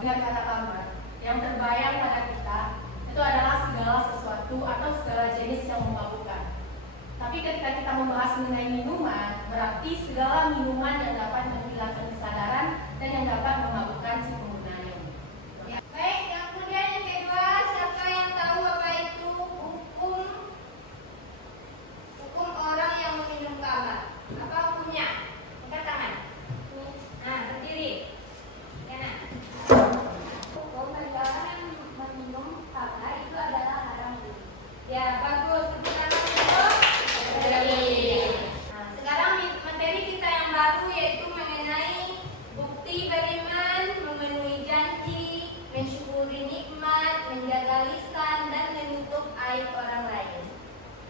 dengan kata tamar yang terbayang pada kita itu adalah segala sesuatu atau segala jenis yang memabukkan. Tapi ketika kita membahas mengenai minuman, berarti segala minuman yang dapat menghilangkan kesadaran dan yang dapat memabukkan si penggunanya. Ya. Baik, yang kemudian yang kedua, siapa yang tahu apa itu hukum orang yang meminum khamar? Apa hukumnya? Angkat tangan. Nah, berdiri. Ya, nah. Hukum bagi orang yang meminum khamar itu adalah haram. Ya, bagus. Nah, sekarang materi kita yang baru yaitu mengenai bukti beriman, memenuhi janji, mensyukuri nikmat, menjaga lisan, dan menutup aib orang lain.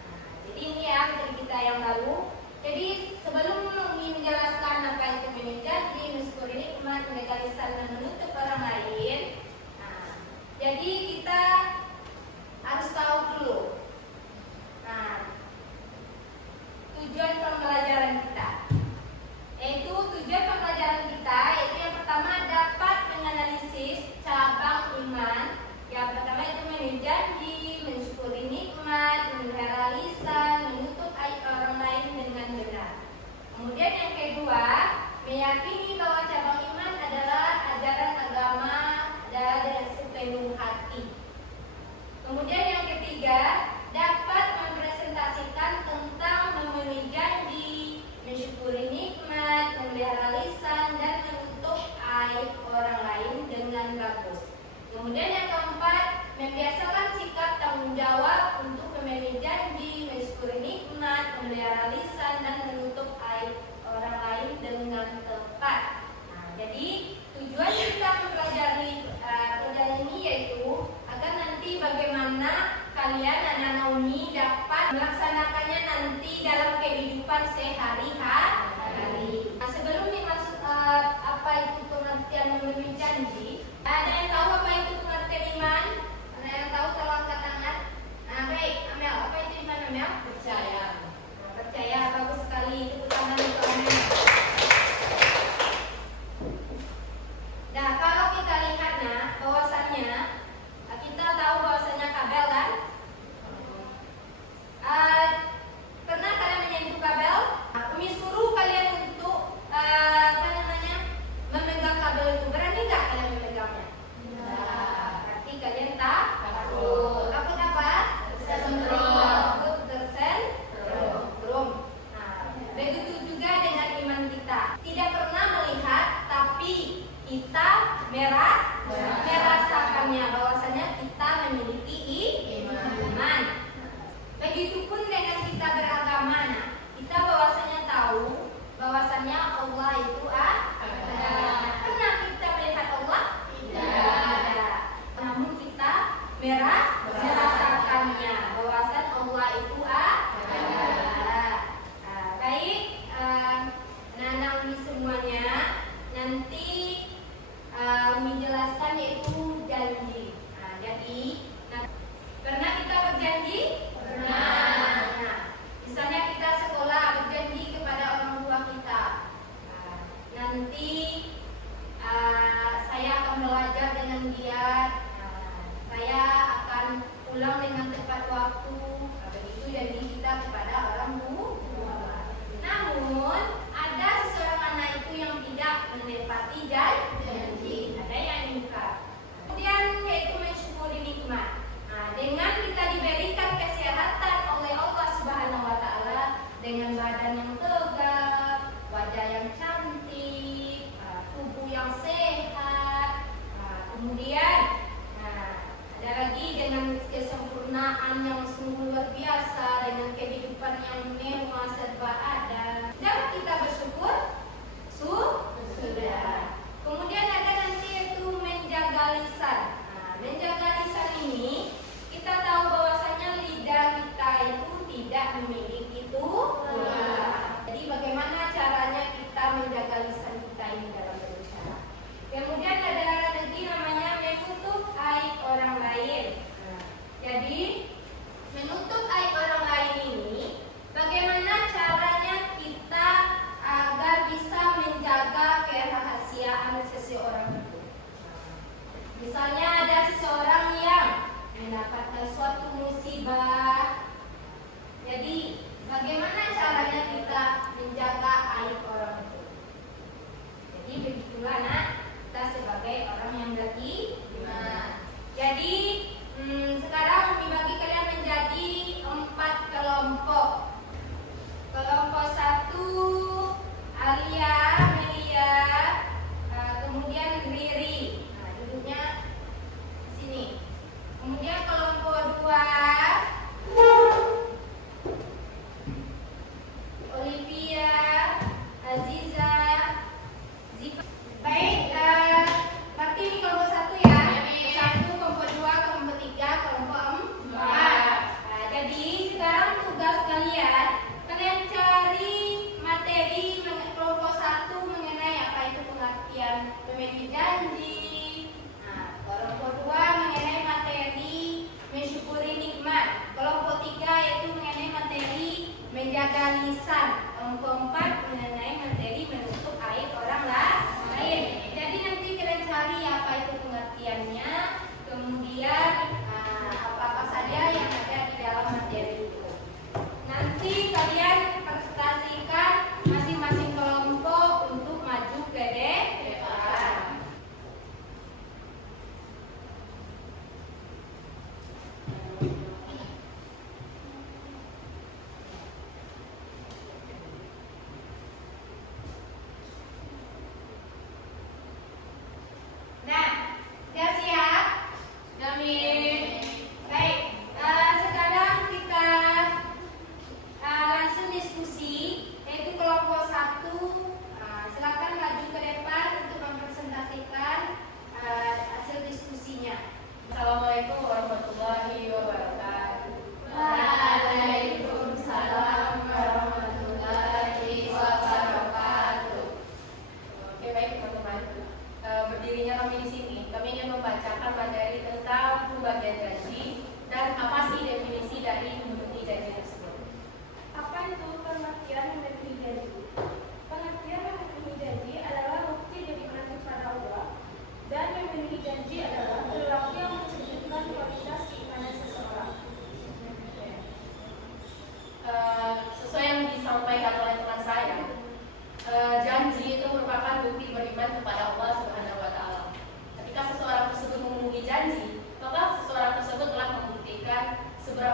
Nah, jadi ini ya materi kita yang baru. Jadi sebelum menjelaskan apa itu memenuhi janji, mensyukuri nikmat, menjaga lisan, dan menutup orang lain, nah, jadi kita harus tahu dulu. Nah, tujuan pembelajaran kita, yaitu tujuan pembelajaran kita yaitu yang pertama dapat menganalisis cabang iman. Yang pertama itu memenuhi janji, mensyukuri nikmat, memelihara lisan, menutup aib orang lain dengan benar. Kemudian yang kedua, meyakini bahwa cabang iman adalah ajaran agama dengan sepenuh hati. Kemudian yang ketiga, dapat mempresentasikan tentang memenuhi janji, mensyukuri nikmat, memelihara lisan, dan menutup aib orang lain dengan bagus. Kemudian yang keempat, membiasakan sikap tanggung jawab untuk memenuhi janji, mensyukuri nikmat, memelihara lisan, dan menutup aib orang lain dengan tepat. Nah, jadi tujuan kita mempelajari pelajaran ini yaitu agar nanti bagaimana kalian anak-anak Uni dapat melaksanakannya nanti dalam kehidupan sehari-hari. Nah, sebelum dimasuk apa itu pengertian memenuhi janji, ada yang tahu apa itu pengertian iman? Ada yang tahu? Tolong angkat tangan. Nah, baik, Amel, apa itu iman, Amel? Percaya. Nah, percaya, bagus sekali. Tepuk tangan untuk Amel. Nah, kalau kita lihat bahwasannya kita tahu bahwasannya kabel kan? Pernah kalian menyentuh kabel? Umi suruh kalian untuk memegang kabel itu. Berani nggak kalian memegangnya? Berarti kalian takut. Takut apa? Takut tersentrum. Nah, begitu juga dengan iman kita. Tidak pernah melihat, tapi kita merasakannya bahwasanya kita memiliki iman. Begitupun dengan kita beragama, kita bahwasanya tahu bahwasanya Allah itu ada. Pernah kita melihat Allah? Tidak. Namun kita merasakannya bahwasan Allah itu ada. Baik, anak-anak Umi semuanya, nanti menjelaskan yaitu janji. Nah, jadi pernah kita berjanji? Pernah. Nah, misalnya kita sekolah berjanji kepada orang tua kita. Nah, nanti saya akan belajar dengan giat. Saya akan pulang dengan tepat waktu. Begitu janji kita kepada orang tua. Namun ada seseorang anak itu yang tidak menepati janji. Ada yang ingkar. Kemudian yaitu mensyukuri nikmat. Nah, dengan kita diberikan kesehatan oleh Allah Subhanahu wa taala dengan badan yang tegap, wajah yang cantik, tubuh yang sehat. Kemudian ada lagi dengan kesempurnaan yang sungguh luar biasa, dengan kehidupan yang mewah serba ada. Dan kita bersyukur sudah. Kemudian ada nanti yaitu menjaga lisan. Nah, menjaga lisan ini kita tahu bahwasanya lidah kita itu tidak memiliki tulang. Jadi bagaimana caranya kita menjaga lisan kita ini dalam berbicara? dengan kami di sini, kami ingin membacakan materi tentang pembagian janji dan apa sih definisi dari memenuhi janji tersebut. Apa itu pengertian memenuhi janji? Pengertian memenuhi janji adalah bukti beriman kepada Allah, dan memenuhi janji adalah perilaku yang mencerminkan kualitas keimanan seseorang. Sesuai yang disampaikan oleh teman saya, janji itu merupakan bukti beriman kepada Allah Subhanahu wa Ta'ala. Ketika seseorang tersebut memenuhi janji, maka seseorang tersebut telah membuktikan seberapa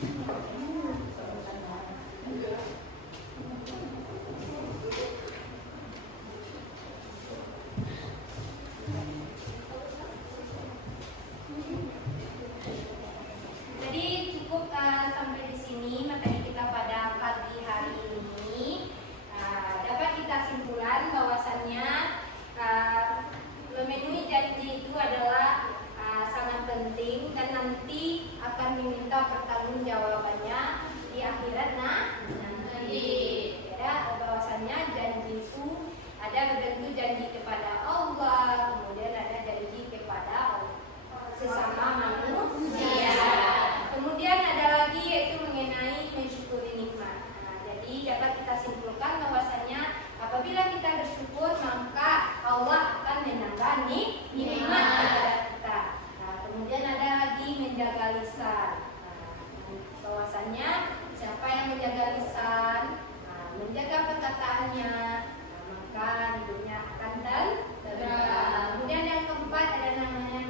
Jadi cukup sampai di sini materi kita pada pagi hari ini. Dapat kita simpulkan bahwasannya memenuhi janji itu adalah sangat penting dan nanti akan diminta pertanggungjawabannya di akhirat nanti. Ya, bahwasannya janji itu ada berbentuk janji kepada Allah, kemudian ada janji kepada sesama manusia. Kemudian ada lagi yaitu mengenai mensyukuri nikmat. Jadi dapat kita simpulkan bahwasannya apabila kita bersyukur maka Allah akan menambah nikmat kepada kita. Kemudian ada lagi menjaga lisan. Bahwasannya siapa yang menjaga lisan, menjaga perkataannya, maka hidupnya akan terjaga. Kemudian yang keempat ada namanya